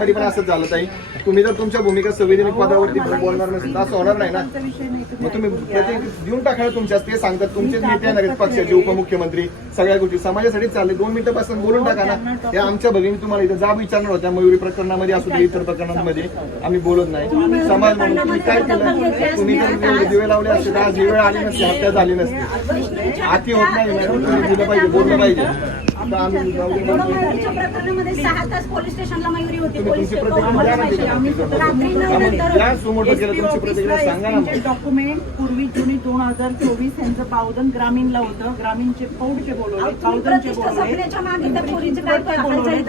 प्रकरणामध्ये पण असंच झालं ताई. तुम्ही जर तुमच्या भूमिका संविधानिक पदावरती बोलणार नसेल असं होणार नाही ना. मग तुम्ही प्रति देऊन टाका ना तुमच्याच ते सांगतात. तुमचेच नेते येणार आहेत पक्षाचे उपमुख्यमंत्री सगळ्या गोष्टी. समाजासाठी चालले दोन मिनिटं पासून बोलून टाका ना. ते आमच्या भगिनी तुम्हाला इथं जाब विचारणार होत्या मयुरी प्रकरणामध्ये असू दे इतर प्रकरणांमध्ये. आम्ही बोलत नाही. समाज म्हणून तुम्ही काय केलं? तुम्ही जर दिवे लावले असते तर आज ही वेळ आली नसते हत्या झाली नसते. आती होत नाही मॅडम. तुम्ही दिलं पाहिजे बोललं पाहिजे. मयुरीच्या प्रकरणामध्ये सहा तास पोलीस स्टेशनला मयुरी होती. पोलीस. रात्री नऊ नंतर. डॉक्युमेंट पूर्वी जुनी दोन हजार चोवीस यांचं पावदन ग्रामीणला होतं. ग्रामीणचे पौडचे बोलवले प्रतिष्ठा बोलवले.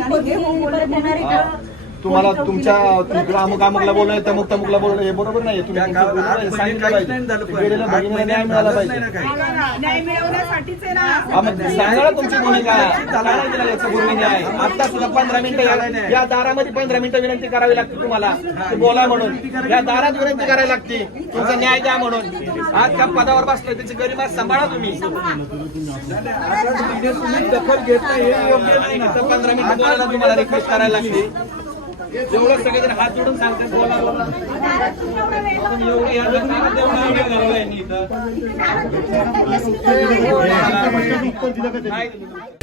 हे हा. तुम्हाला तुमच्या इकडं अमुक अमुकला बोलवलं तमुक तमुकला बोलवलं हे बरोबर नाही तुम्ही तुमचं सांगितलं पाहिजे. गेलेल्या भगिनीला न्याय मिळाला पाहिजे नाही ना काही. न्याय मिळवण्यासाठीच आहे ना. हा, मग सांगा ना तुमची भूमिका. काय नाही याचं आहे. आता सुद्धा पंधरा मिनिटं या- या दारामध्ये पंधरा मिनिटं विनंती करावी लागते तुम्हाला. ते बोला म्हणून. या दारात विनंती करायला लागते. तुमचा न्याय द्या म्हणून. आज त्या पदावर बसलाय त्याची गरिमा सांभाळा तुम्ही. दखल घेत नाही हे योग्य नाही ना. पंधरा मिनिटं बोलायला तुम्हाला रिक्वेस्ट करायला लागते जेवढं सगळेजण हात जोडून सांगतात बोला बोला तुम्ही एवढा एवढी या तेवढा वेळ घालवला यांनी इथं. एवढा नाही.